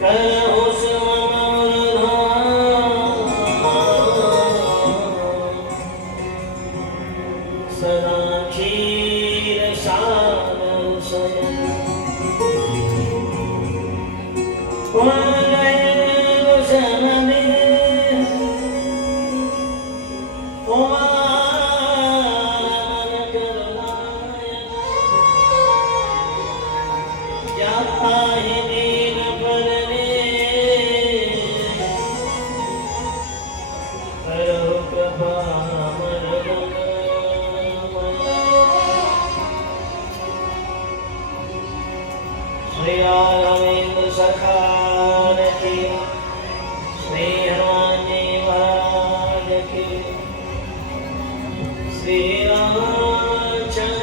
करहु सदा क्षीर सागर शयन सखार की श्री हनुमान जी महाराज की श्री रामचंद्र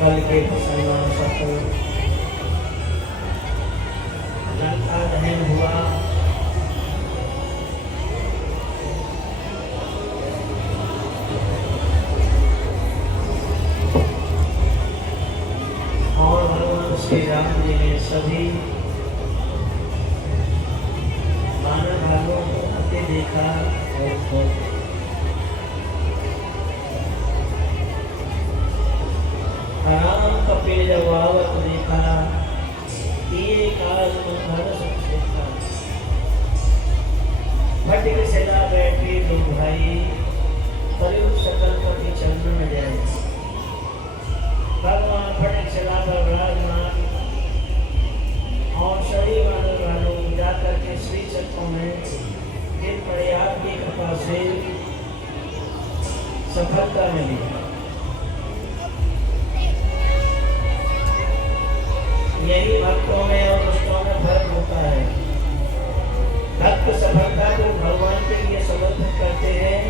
कल के मुसलमान सफल लंका दहन हुआ। और भगवान श्री राम जी ने सभी मानव भागों को आते देखा और राम कपिल जब आवत देखा एक आज मंगल देखा भट्ट सेला बैठे दो भाई कलयुग सकल कपि चरण में जाए। भगवान भट्ट सेला पर विराजमान और सभी मानव वालों जाकर के श्री चक्रों में गिर पड़े। आपकी कृपा से सफलता मिली। यही भक्तों में और दुष्टों में फर्क होता है। भक्त सफलता को भगवान के लिए समर्पित करते हैं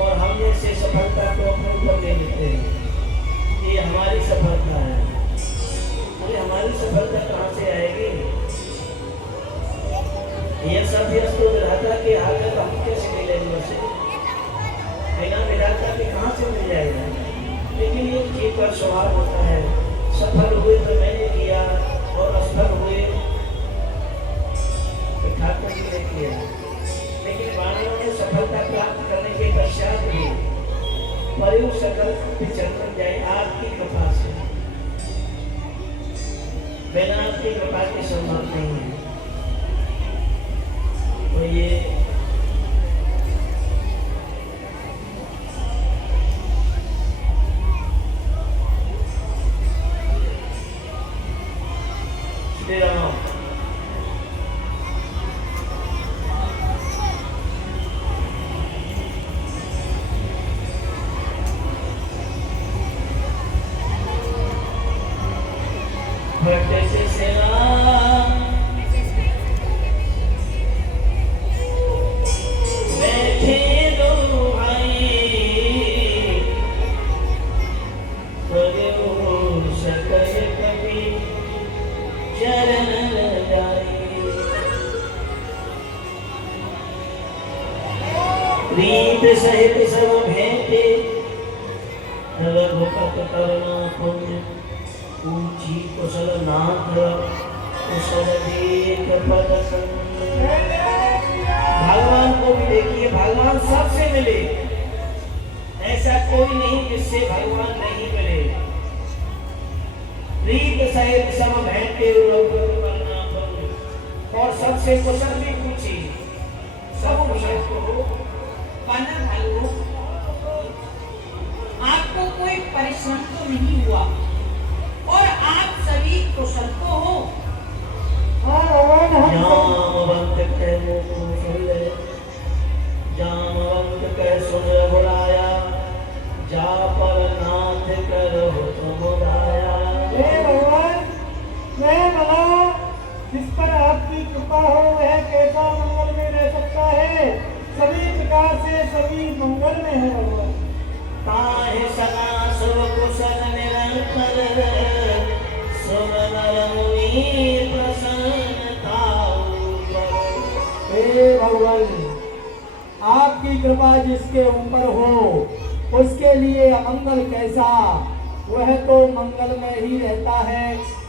और हम जैसे सफलता को अपने ऊपर ले लेते हैं। ये हमारी सफलता है। अरे हमारी सफलता कहाँ से आएगी? ये सब तो विधाता के हालत हम कैसे मिलेंगे? उसे बिना विधाता के कहाँ से मिल जाएगा? लेकिन ये जीव का स्वभाव होता है। सफल हुए तो मैंने किया और असफल हुए तो ठाकुर जी ने किया। लेकिन वाणियों ने सफलता प्राप्त करने के पश्चात भी प्रयोग सकल चरण जाए आपकी कृपा से। बिना आपकी कृपा के संभव नहीं है। तो ये प्रीत सहित सब भेंटे रघुपत करुणा पुण्य ऊंची कुशल नाथ कुशल देख पद भगवान को भी देखिए, भगवान सबसे मिले। ऐसा कोई नहीं जिससे भगवान नहीं मिले। प्रीत सहित सब भेंटे रघुपत करुणा पुण्य और सबसे कुशल भी पूछी। सब कुशल को आपको कोई परिश्रम तो नहीं हुआ और आप सभी कुशल तो हो। जामवंत कह सुन बुलाया जा पर नाथ करो तुम उदाया। जिस पर आपकी कृपा हो वह कैसा मंगल में रह सकता है? सभी प्रकार से सभी मंगल में है भगवान। ताहि सदा शुभ कुशल निरंतर सुन नर मुनि प्रसन्नता। हे भगवान, आपकी कृपा जिसके ऊपर हो उसके लिए अमंगल कैसा? वह तो मंगल में ही रहता है,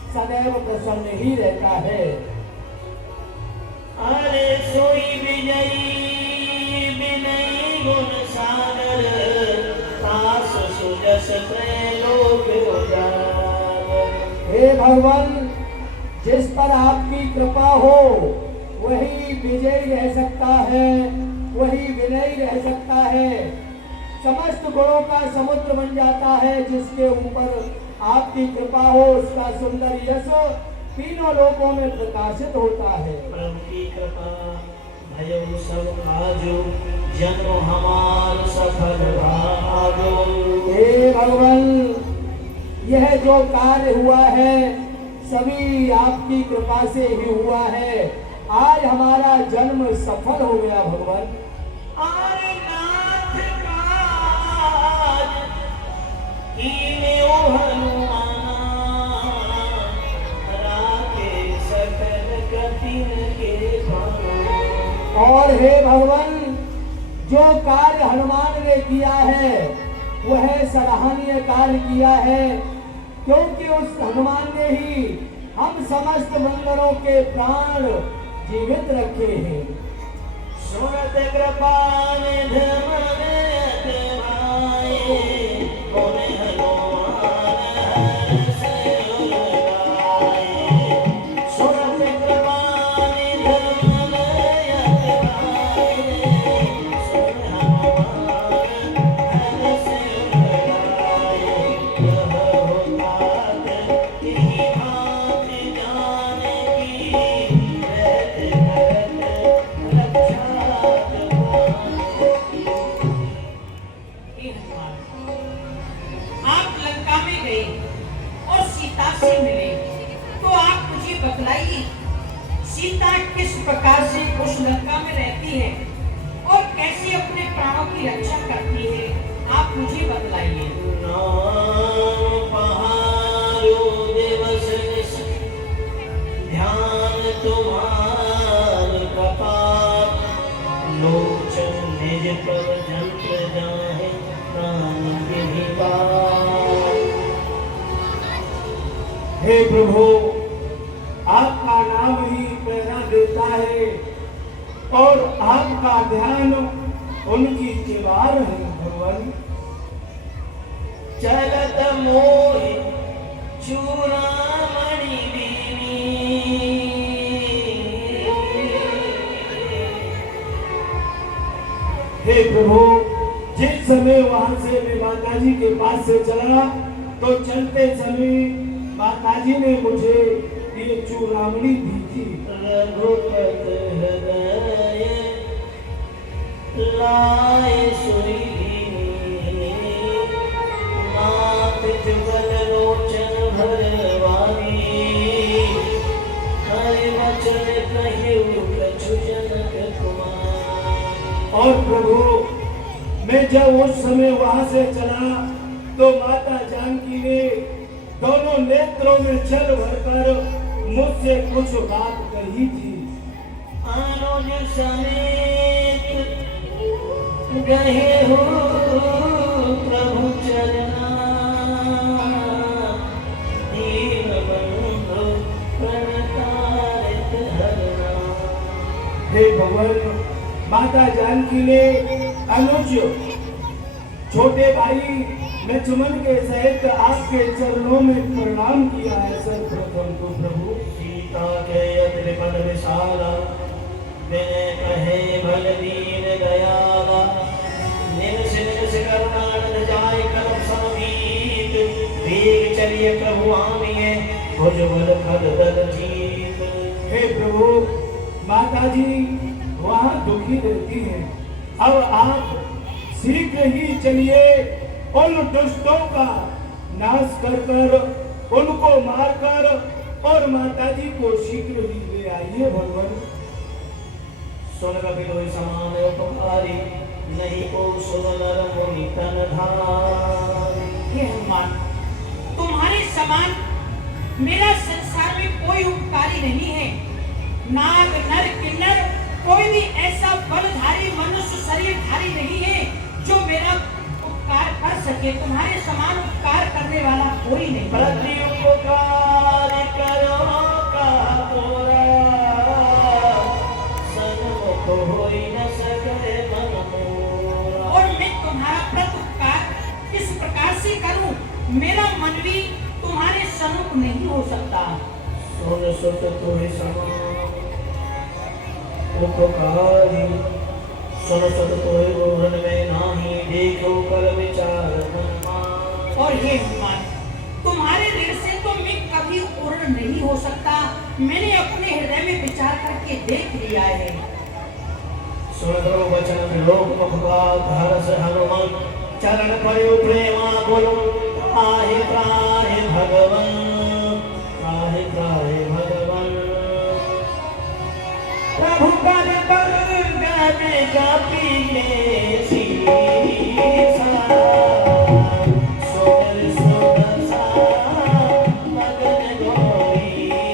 सदैव प्रसन्न ही रहता है। अरे सोई विजयी विनयी गुण सागर तास सुजस त्रैलोक उजागर। हे भगवान, जिस पर आपकी कृपा हो वही विजयी रह सकता है, वही विनयी रह सकता है। समस्त गुणों का समुद्र बन जाता है। जिसके ऊपर आपकी कृपा हो उसका सुंदर यश तीनों लोकों में प्रकाशित होता है। प्रभु की कृपा भयो सब काजो जन्म हमार सफल भागो। हे भगवान, यह जो कार्य हुआ है सभी आपकी कृपा से ही हुआ है। आज हमारा जन्म सफल हो गया भगवान। जो कार्य हनुमान ने किया है वह सराहनीय कार्य किया है, क्योंकि उस हनुमान ने ही हम समस्त मंदिरों के प्राण जीवित रखे हैं। सुनत कृपा निधन भाई बोले हनुमान से उलगाए। सुनत कृपा निधन भाई सुन हनुमान से उलगाए। यह होतात इन्हीं भांत जाने की रहत करत हे हनुमान, आप लंका में गए और सीता से मिले, तो आप मुझे बतलाइए सीता किस प्रकार से उस लंका में रहती है और कैसे अपने प्राणों की रक्षा करती है, आप मुझे बतलाइए। नाम पहाड़ो दिवस निश ध्यान तुम्हार कपाल। लोचन निज पर जंत्र जाहे प्राण विधि पार। हे प्रभु, आपका नाम ही प्रेरणा देता है और आपका ध्यान उनकी दीवार है भगवान। चलत मोहि चूड़ामणि बीनी। हे प्रभु, जिस समय वहां से मैं माताजी के पास से चला तो चलते समय माताजी ने मुझे ये चूड़ामणि दी थी। रघुपत हृदय लाए सोई दीनी। मात जुगल लोचन भरवानी। हरि वचन कहियो कछु जनक कुमार। और प्रभु, मैं जब उस समय वहां से चला तो माता जानकी ने दोनों नेत्रों में जल भरकर मुझसे कुछ बात कही थी। अनुज समेत गए हो प्रभु चरना। दीन बंधु प्रणतारित हरना। हे भगवान, माता जानकी ने अनुज छोटे भाई लक्ष्मण के सहित आपके चरणों में प्रणाम किया है सर्वप्रथम तो प्रभु। सीता के अति पद विशाला विनय कहे भल दीन दयाला। निमिष निमिष करुणानंद जाय करम समवीत। वेग चलिए प्रभु आमिए भुज बल खद दल जीत। हे प्रभु, माता जी वहाँ दुखी रहती हैं, अब आप शीघ्र ही चलिए उन दुष्टों का नाश कर कर उनको मारकर और माताजी को शीघ्र ही ले आइए भगवान। सुन कपिलोई समान उपकारी नहीं को सुन नर मुनि तन धारी। हे हनुमान, तुम्हारे समान मेरा संसार में कोई उपकारी नहीं है। नाग नर किन्नर कोई भी ऐसा बलधारी मनुष्य शरीरधारी नहीं है जो मेरा उपकार कर सके। तुम्हारे समान उपकार करने वाला कोई नहीं। प्रति उपकार करो का तोरा। सन्मुख होई न सके मन मोरा। और मैं तुम्हारा प्रत्युपकार इस प्रकार से करूं, मेरा मन भी तुम्हारे सम्मुख नहीं हो सकता। सुन सुत तुहि समान उपकारी। सुन सुत तुहि गुण में नाही। देखो कर विचार मन मान। और ये हनुमान, तुम्हारे ऋण से तो मैं कभी पूर्ण नहीं हो सकता। मैंने अपने हृदय में विचार करके देख लिया है। सुन करो वचन लोक मुख बात हरस हनुमान। चरण पड़ो प्रेमा बोलो आहे त्राहि भगवन। आहे त्राहि भगवन। प्रभु पद पर गद कापी के सीसा। सोदर सोदसा मगन गोरीसा।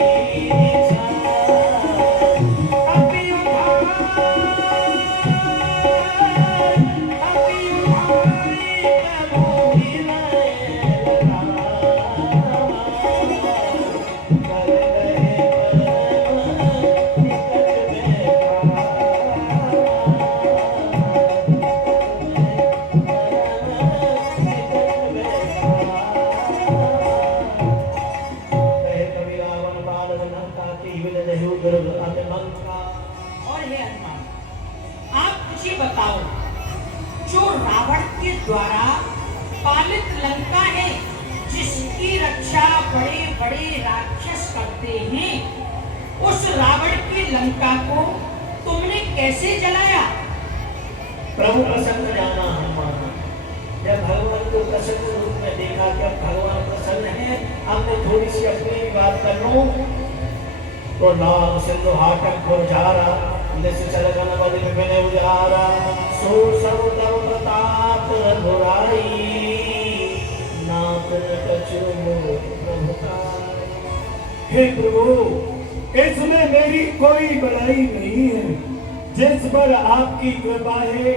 अपि उधार जो रावण के द्वारा पालित लंका है, जिसकी रक्षा बड़े बड़े राक्षस करते हैं, उस रावण की लंका को तुमने कैसे जलाया? प्रभु प्रसन्न जाना हम माना। जब भगवान को प्रसन्न रूप में देखा कि अब भगवान प्रसन्न है, अब मैं थोड़ी सी अपनी भी बात कर लूं, तो नाम सिंधु हाटक गुरजारा जैसे चलगन बल में मैंने उजारा, सो सब तव प्रताप रघुराई, नाथ न कछु प्रभु काई। हे प्रभु, इसमें मेरी कोई बड़ाई नहीं है। जिस पर आपकी कृपा है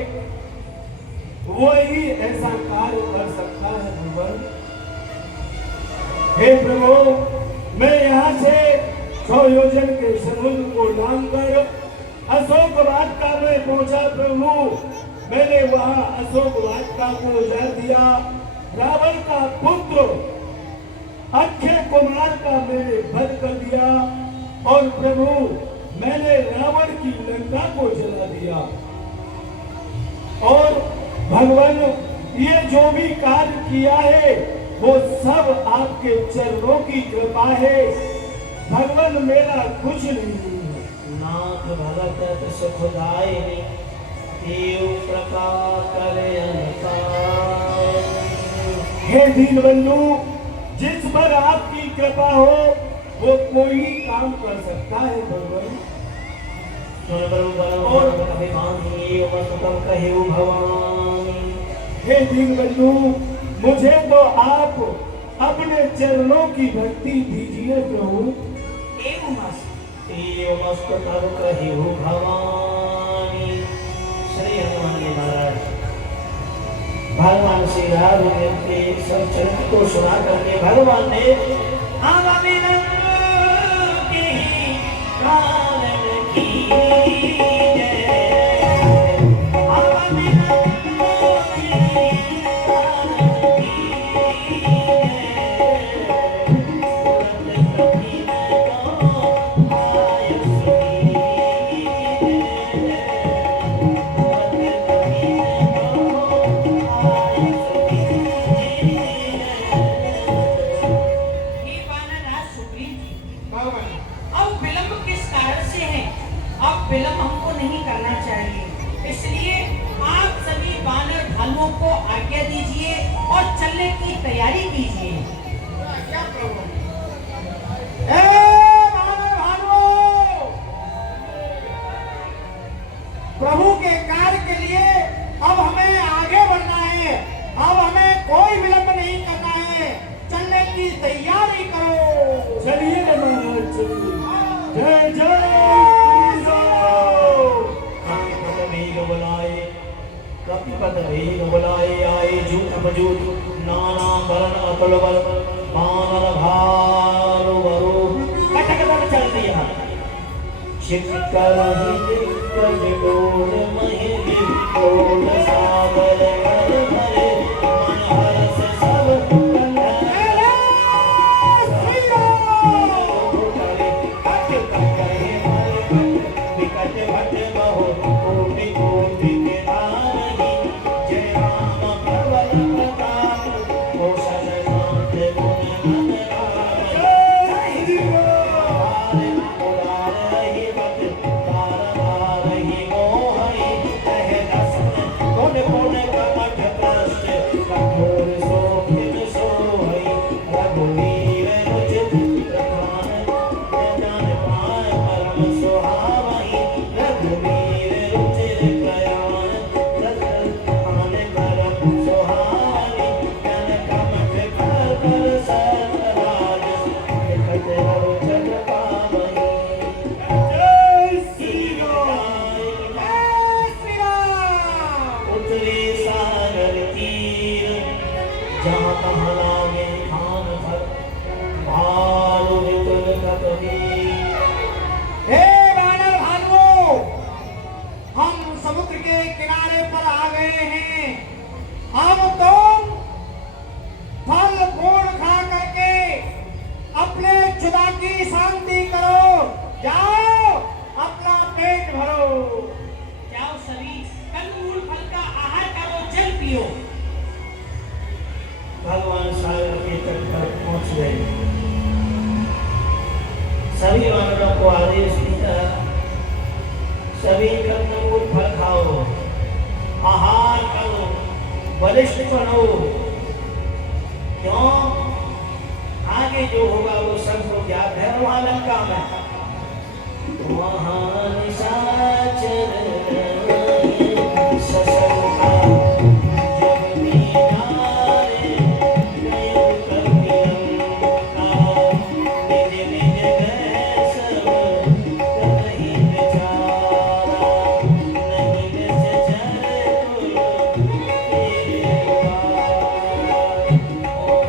वही ऐसा कार्य कर सकता है भगवान। हे प्रभु, मैं यहाँ से 100 योजन के समुद्र को लांघकर अशोक वाटिका में पहुंचा प्रभु। मैंने वहां अशोक वाटिका को उजाड़ दिया। रावण का पुत्र अक्षय कुमार का मैंने वध कर दिया और प्रभु मैंने रावण की लंका को जला दिया। और भगवान, ये जो भी कार्य किया है वो सब आपके चरणों की कृपा है भगवान, मेरा कुछ नहीं है। नाथ भगत सुखदाई, देव कृपा करे अनुपाय। हे दीनबंधु, जिस पर आपकी कृपा हो वो कोई काम कर सकता है भगवान। और अभिमानी मस्तकम कहियो भवानी। हे दीनबंधु, मुझे तो आप अपने चरणों की भक्ति दीजिए प्रभु। एव मस्तकम कहियो भवानी। श्री हनुमान जी महाराज भगवान श्री राम के सब चरित्र को सुना करके भगवान ने विलंब हमको नहीं करना चाहिए, इसलिए आप सभी वानर भालुओं को आज्ञा दीजिए और चलने की तैयारी कीजिए। क्या प्रभु? वानर भालुओं, प्रभु के कार्य के लिए अब हमें आगे बढ़ना है। अब हमें कोई विलंब नहीं करना है, चलने की तैयारी करो। चलिए महाराज, जय जय पद वेग बुलाए आए जूत मजूत नाना वर्ण अतुल बल मानव भार वरो कटक चल दिया शिकर सागर कर भरे मन हर्ष सब विकट भट बहु कोटि कोटि के नारही जय राम प्रबल प्रताप कौशल नाथ गुण नंदलाय उदार रही मत तार रही मोहई कहे दसन कोन कोन कमठ प्रश्न कठोर शोभित सोहई रघुवीर रुचित प्रधान जान पाए परम सुहावई रघुवीर रुचिर प्रयाण दशरथान करम सुहानी जन कमठ कर सरराज निकट रोचन पावई। जय श्री राम। उतरे सागर तीर जहाँ तहाँ लागे खान भर भालु विपुल कपीर। हे वानर भालुओं, हम समुद्र के किनारे पर आ गए हैं। अब तुम फल फूल खा करके अपने जुदा की शांति करो। जाओ, अपना पेट भरो। जाओ सभी कंदमूल फल का आहार करो, पियो। भगवान सागर के तट पर पहुंच गए। सभी वानरों को आदेश दिया, सभी कंदमूल फल खाओ, आहार करो, बलिष्ठ बनो। क्यों? आगे जो होगा वो सबको ज्ञात है, वो आलम काम है। वहाँ निशा